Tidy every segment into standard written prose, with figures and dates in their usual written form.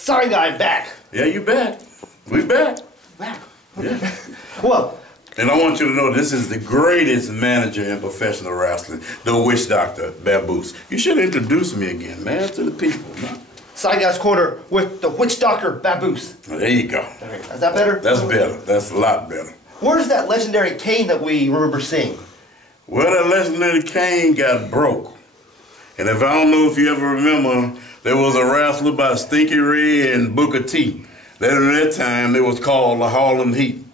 Sorry, guy, back. Yeah, you back. We back. Back. Yeah. Well, And I want you to know this is the greatest manager in professional wrestling, the Witchdoctor, Babboose. You should introduce me again, man, to the people, man. Side Guy's Corner with the Witchdoctor, Babboose. There you go. Is that better? That's better. That's a lot better. Where's that legendary cane that we remember seeing? Well, that legendary cane got broke. And if I don't know if you ever remember, there was a wrestler by Stinky Ray and Booker T. That at that time, it was called the Harlem Heat.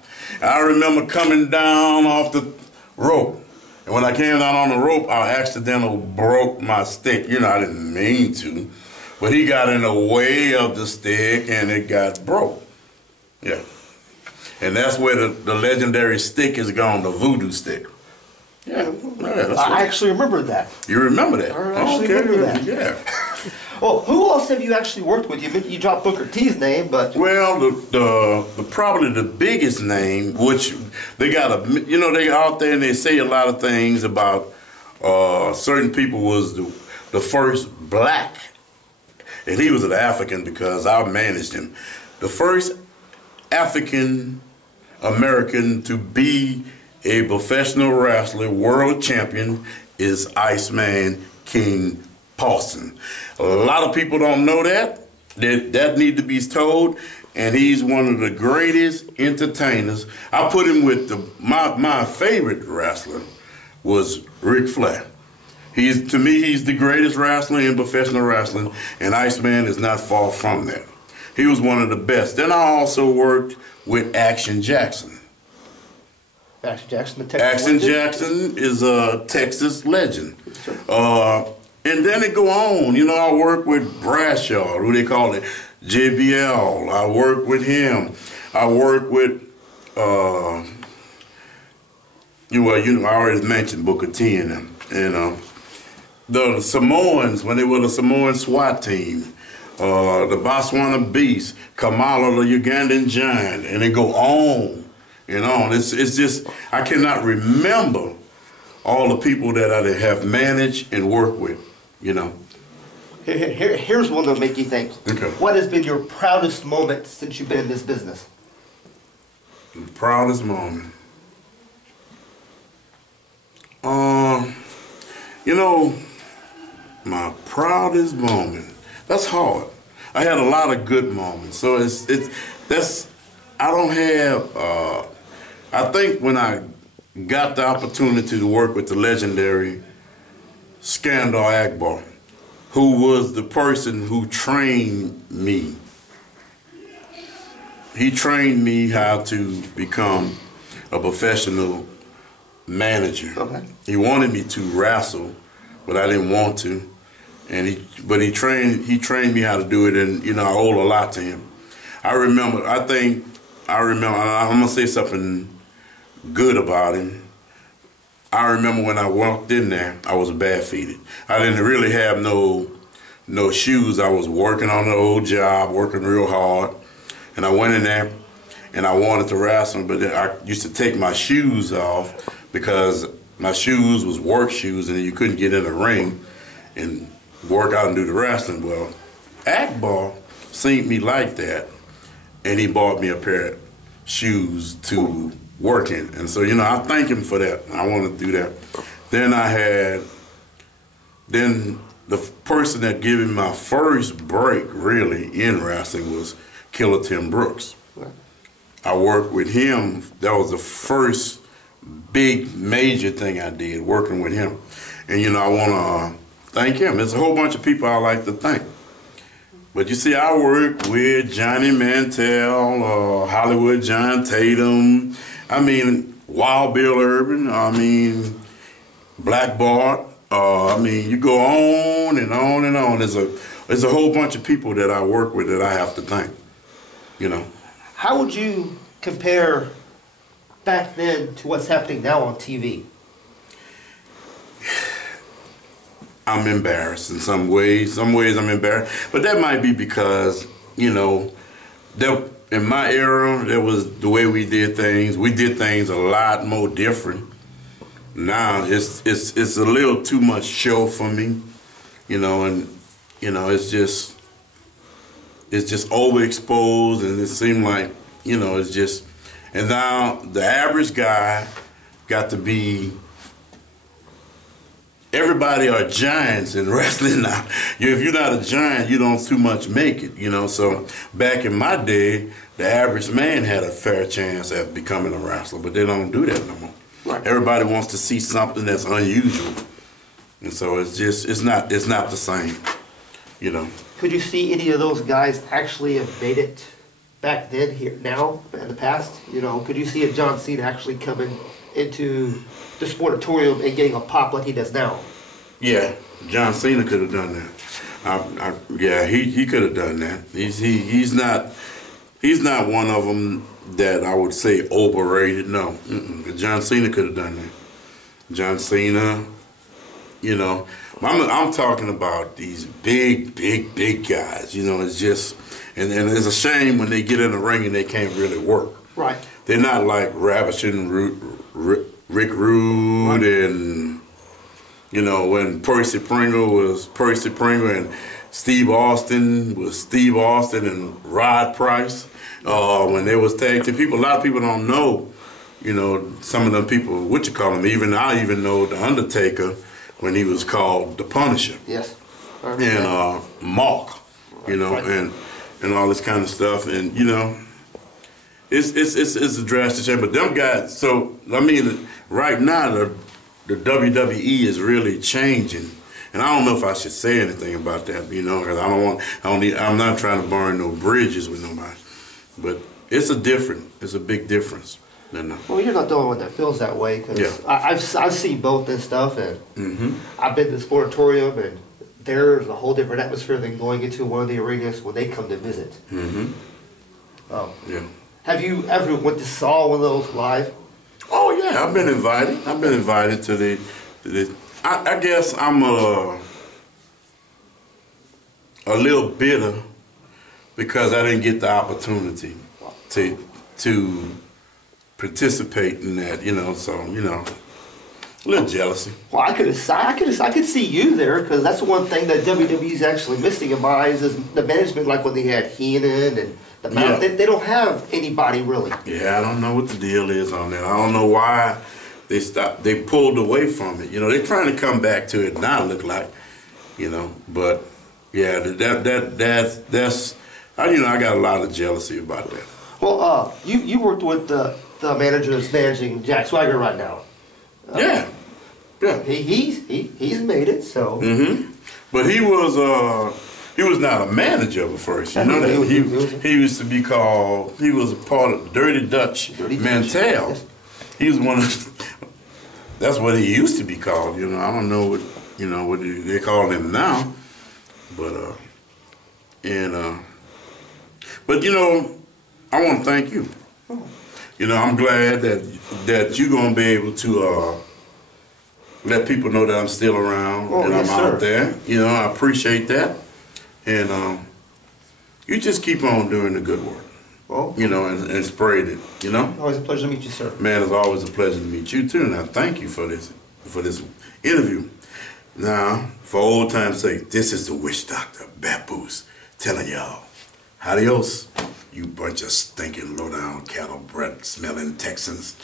I remember coming down off the rope. And when I came down on the rope, I accidentally broke my stick. You know, I didn't mean to. But he got in the way of the stick and it got broke. Yeah. And that's where the legendary stick is gone, the voodoo stick. Yeah, that's I actually remember that. You remember that? I actually remember that. Yeah. Well, who else have you actually worked with? You dropped Booker T's name, but... Well, the probably the biggest name, which they got a, you know, they out there and they say a lot of things about certain people was the first black, and he was an African because I managed him. The first African American to be a professional wrestler, world champion, is Iceman King Paulson. A lot of people don't know that. That need to be told, and he's one of the greatest entertainers. I put him with my favorite wrestler was Ric Flair. To me, he's the greatest wrestler in professional wrestling, and Iceman is not far from that. He was one of the best. Then I also worked with Action Jackson. Action Jackson, the Texas Action legend? Jackson is a Texas legend. And then it go on. You know, I work with Bradshaw, who they call it, JBL. I work with him. I work with, I already mentioned Booker T and them. And the Samoans, when they were the Samoan SWAT team, the Botswana Beast, Kamala, the Ugandan Giant, and they go on and on. It's just, I cannot remember all the people that I have managed and worked with, you know. Here's one that'll make you think. Okay. What has been your proudest moment since you've been in this business? The proudest moment. You know, my proudest moment. That's hard. I had a lot of good moments. So I don't have, I think when I got the opportunity to work with the legendary Skandar Akbar, who was the person who trained me. He trained me how to become a professional manager. Okay. He wanted me to wrestle, but I didn't want to. And he trained me how to do it, and you know, I owe a lot to him. I'm gonna say something good about him. I remember when I walked in there, I was barefooted. I didn't really have no shoes. I was working on an old job, working real hard. And I went in there and I wanted to wrestle, but then I used to take my shoes off because my shoes was work shoes and you couldn't get in the ring and work out and do the wrestling. Well, Akbar seen me like that and he bought me a pair of shoes to work in. And so, you know, I thank him for that. I want to do that. Then the person that gave me my first break really in wrestling was Killer Tim Brooks. I worked with him. That was the first big major thing I did, working with him. And you know, I want to thank him. There's a whole bunch of people I like to thank. But you see, I work with Johnny Mantell, Hollywood John Tatum, I mean, Wild Bill Urban, I mean, Black Bart, I mean, you go on and on and on. There's a whole bunch of people that I work with that I have to thank, you know. How would you compare back then to what's happening now on TV? I'm embarrassed in some ways. Some ways I'm embarrassed. But that might be because, you know, in my era, that was the way we did things. We did things a lot more different. Now it's a little too much show for me, you know, and you know, it's just it's just overexposed, and it seemed like, you know, it's just, and now the average guy got to be, everybody are giants in wrestling now. If you're not a giant, you don't too much make it, you know. So back in my day, the average man had a fair chance at becoming a wrestler, but they don't do that no more. Right. Everybody wants to see something that's unusual, and so it's not the same, you know. Could you see any of those guys actually have made it back then, here, now, in the past? You know, could you see a John Cena actually coming into the sportatorium and getting a pop like he does now? Yeah, John Cena could have done that. Yeah, he could have done that. He's not one of them that I would say overrated. No, John Cena could have done that. John Cena, you know, I'm talking about these big guys. You know, it's just, and it's a shame when they get in the ring and they can't really work. Right. They're not like Ravishing Rick Rude, right. And you know, when Percy Pringle was Percy Pringle and Steve Austin was Steve Austin and Rod Price. When they was tag team people, a lot of people don't know, you know, some of them people, what you call them. I even know the Undertaker when he was called the Punisher. Yes. And Mark, you know, right. and all this kind of stuff, and you know, it's a drastic change. But them guys, so I mean, right now the WWE is really changing. And I don't know if I should say anything about that, you know, because I'm not trying to burn no bridges with nobody. But it's a big difference. Well, you're not the only one that feels that way, because yeah. I've seen both this stuff, and I've been to the sportatorium, and there's a whole different atmosphere than going into one of the arenas when they come to visit. Yeah. Have you ever went to saw one of those live? Oh yeah, I've been invited to the. I guess I'm a little bitter because I didn't get the opportunity to participate in that, you know. So you know, a little jealousy. Well, I could see you there, because that's the one thing that WWE's actually missing in my eyes is the management. Like when they had Heenan and the Mount, they don't have anybody really. Yeah, I don't know what the deal is on that. I don't know why they stopped. They pulled away from it. You know, they're trying to come back to it now. It look like, you know, but yeah, that's. You know, I got a lot of jealousy about that. Well, you worked with the manager that's managing Jack Swagger right now. Yeah. He's made it, so. But he was not a manager at first. You know that he used to be called. He was a part of Dirty Dutch Mantel. Yes. He was one of. That's what he used to be called. You know, I don't know what they call him now, but But you know, I want to thank you. You know, I'm glad that you're gonna be able to let people know that I'm still around and I'm out there. You know, I appreciate that, and you just keep on doing the good work. Well, you know, and spread it. You know. Always a pleasure to meet you, sir. Man, it's always a pleasure to meet you too. And I thank you for this interview. Now, for old time's sake, this is the Witchdoctor, Babboose, telling y'all, adios, you bunch of stinking, low-down, cattle breath-smelling Texans.